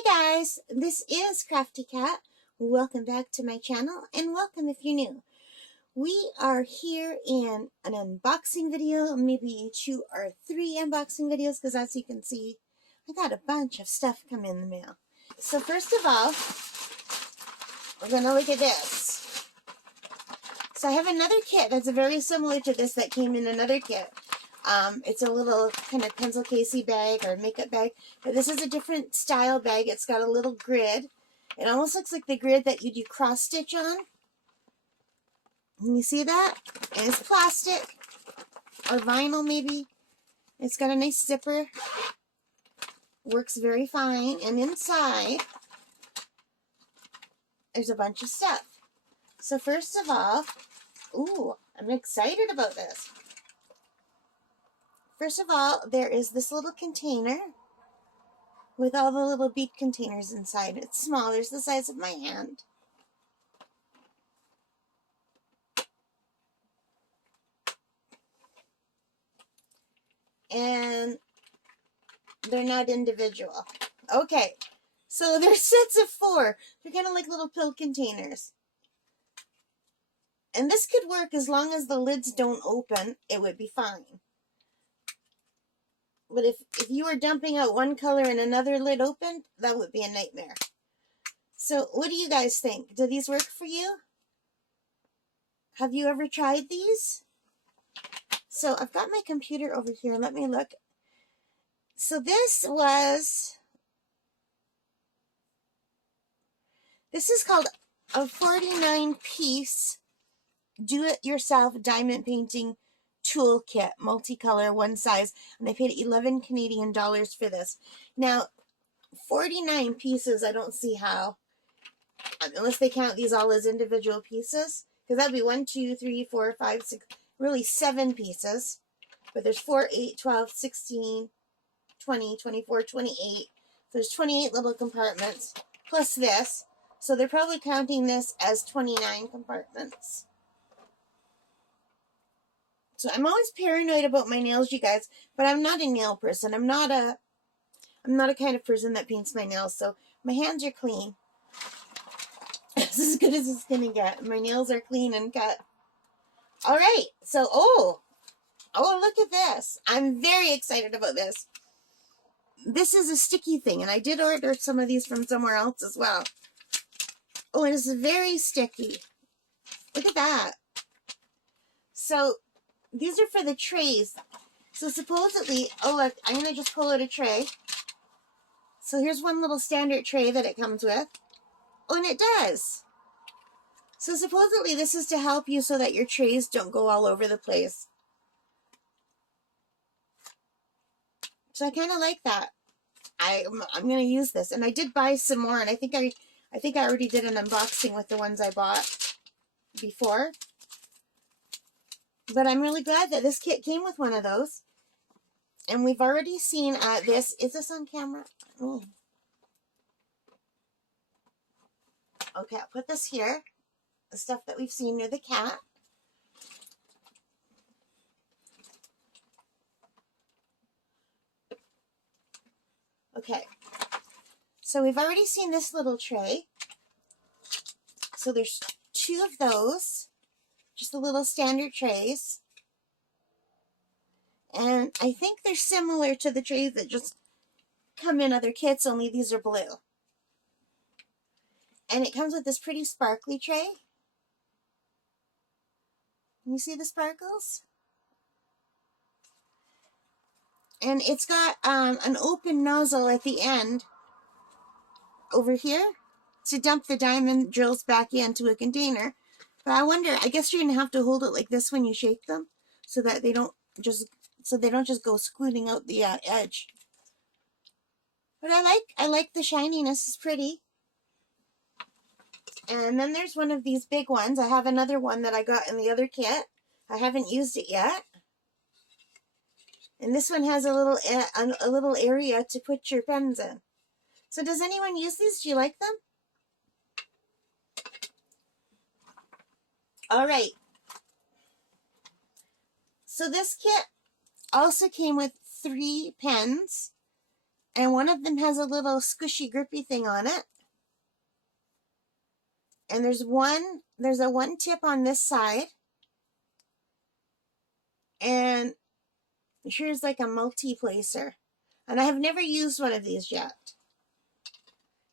Hi guys, this is Crafty Cat. Welcome back to my channel and welcome if you're new. We are here in an unboxing video, maybe 2 or 3 unboxing videos because as you can see, I got a bunch of stuff come in the mail. So first of all, we're going to look at this. So I have another kit that's very similar to this that came in another kit. It's a little kind of pencil casey bag or makeup bag, but this is a different style bag. It's got a little grid. It almost looks like the grid that you do cross stitch on. Can you see that? And it's plastic or vinyl maybe. It's got a nice zipper. Works very fine. And inside, there's a bunch of stuff. So first of all, ooh, I'm excited about this. First of all, there is this little container with all the little bead containers inside. It's small. There's the size of my hand. And they're not individual. Okay, so they're sets of 4. They're kind of like little pill containers. And this could work as long as the lids don't open. It would be fine. But if you were dumping out one color and another lid opened, that would be a nightmare. So what do you guys think? Do these work for you? Have you ever tried these? So I've got my computer over here. Let me look. So this is called a 49-piece do-it-yourself diamond painting toolkit, multicolor, one size, and I paid 11 Canadian dollars for this. Now, 49 pieces, I don't see how, unless they count these all as individual pieces, because that'd be 1, 2, 3, 4, 5, 6, really 7 pieces. But there's 4, 8, 12, 16, 20, 24, 28. So there's 28 little compartments, plus this. So they're probably counting this as 29 compartments. So I'm always paranoid about my nails, you guys, but I'm not a nail person. I'm not a kind of person that paints my nails, so my hands are clean. This is as good as it's gonna get. My nails are clean and cut. All right, so oh, look at this. I'm very excited about this. This is a sticky thing, and I did order some of these from somewhere else as well. Oh, and it's very sticky. Look at that. So these are for the trays. So supposedly, oh look, I'm going to just pull out a tray. So here's one little standard tray that it comes with. Oh, and it does. So supposedly this is to help you so that your trays don't go all over the place. So I kind of like that. I'm going to use this. And I did buy some more, and I think I already did an unboxing with the ones I bought before. But I'm really glad that this kit came with one of those. And we've already seen this. Is this on camera? Oh. Okay, I'll put this here. The stuff that we've seen near the cat. Okay. So we've already seen this little tray. So there's 2 of those. Just the little standard trays. And I think they're similar to the trays that just come in other kits, only these are blue. And it comes with this pretty sparkly tray. Can you see the sparkles? And it's got an open nozzle at the end over here to dump the diamond drills back into a container. But I wonder, I guess you're going to have to hold it like this when you shake them so that they don't just go squirting out the edge. But I like the shininess. It's pretty. And then there's one of these big ones. I have another one that I got in the other kit. I haven't used it yet. And this one has a little area to put your pens in. So does anyone use these? Do you like them? All right. So this kit also came with 3 pens And one of them has a little squishy grippy thing on it. And there's a one tip on this side. And here's like a multi-placer. And I have never used one of these yet.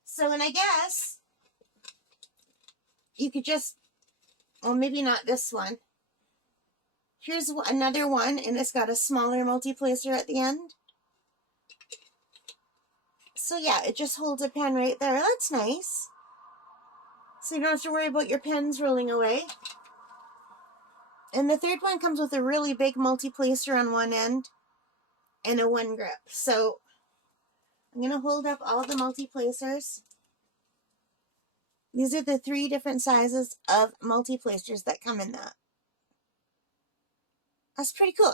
So, and I guess you could just, well, maybe not this one. Here's another one, and it's got a smaller multi-placer at the end. So yeah, it just holds a pen right there. That's nice. So you don't have to worry about your pens rolling away. And the third one comes with a really big multi-placer on one end and a one grip. So I'm going to hold up all the multi-placers. These are the 3 different sizes of multi-placers that come in that. That's pretty cool.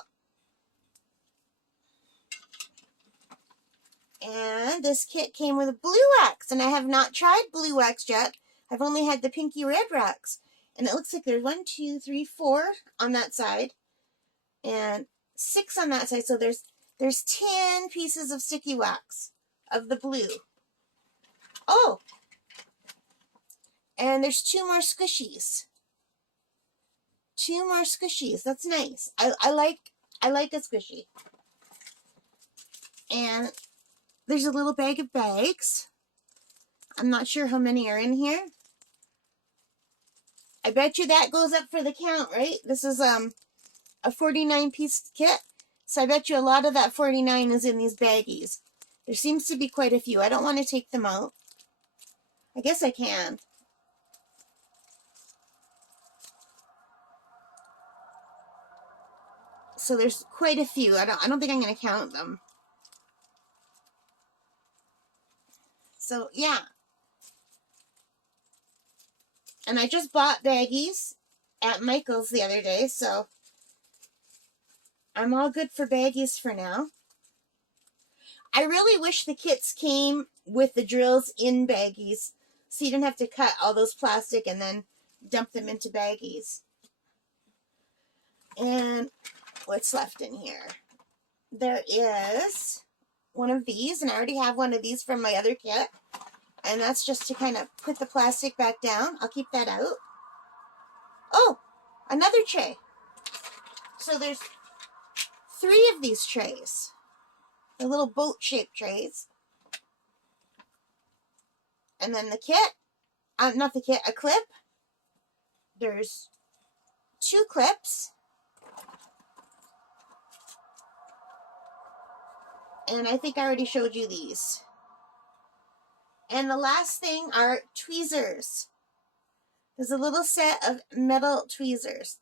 And this kit came with a blue wax, and I have not tried blue wax yet. I've only had the pinky red wax. And it looks like there's 1, 2, 3, 4 on that side, and 6 on that side. So there's 10 pieces of sticky wax of the blue. Oh, and there's 2 more squishies. 2 more squishies. That's nice. I like a squishy. And there's a little bag of bags. I'm not sure how many are in here. I bet you that goes up for the count, right? This is a 49-piece kit. So I bet you a lot of that 49 is in these baggies. There seems to be quite a few. I don't want to take them out. I guess I can. So there's quite a few. I don't think I'm going to count them. So yeah. And I just bought baggies at Michael's the other day, so I'm all good for baggies for now. I really wish the kits came with the drills in baggies, so you didn't have to cut all those plastic and then dump them into baggies. And what's left in here? There is one of these, and I already have one of these from my other kit. And that's just to kind of put the plastic back down. I'll keep that out. Oh, another tray. So there's 3 of these trays. The little boat-shaped trays. And then the kit. Not the kit, a clip. There's 2 clips. And I think I already showed you these. And the last thing are tweezers. There's a little set of metal tweezers.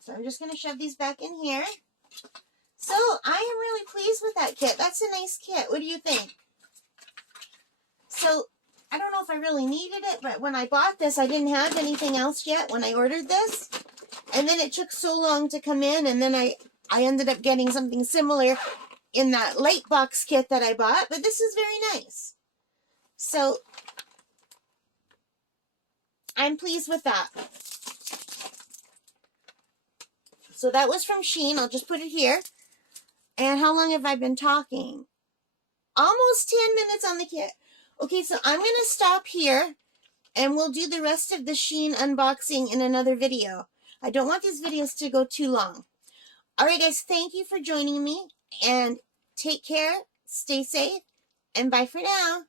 So I'm just going to shove these back in here. So I am really pleased with that kit. That's a nice kit. What do you think? So I don't know if I really needed it, but when I bought this, I didn't have anything else yet when I ordered this. And then it took so long to come in, and then I ended up getting something similar in that light box kit that I bought, but this is very nice. So I'm pleased with that. So that was from Shein. I'll just put it here. And how long have I been talking? Almost 10 minutes on the kit. Okay, so I'm going to stop here, and we'll do the rest of the Shein unboxing in another video. I don't want these videos to go too long. Alright guys, thank you for joining me, and take care, stay safe, and bye for now.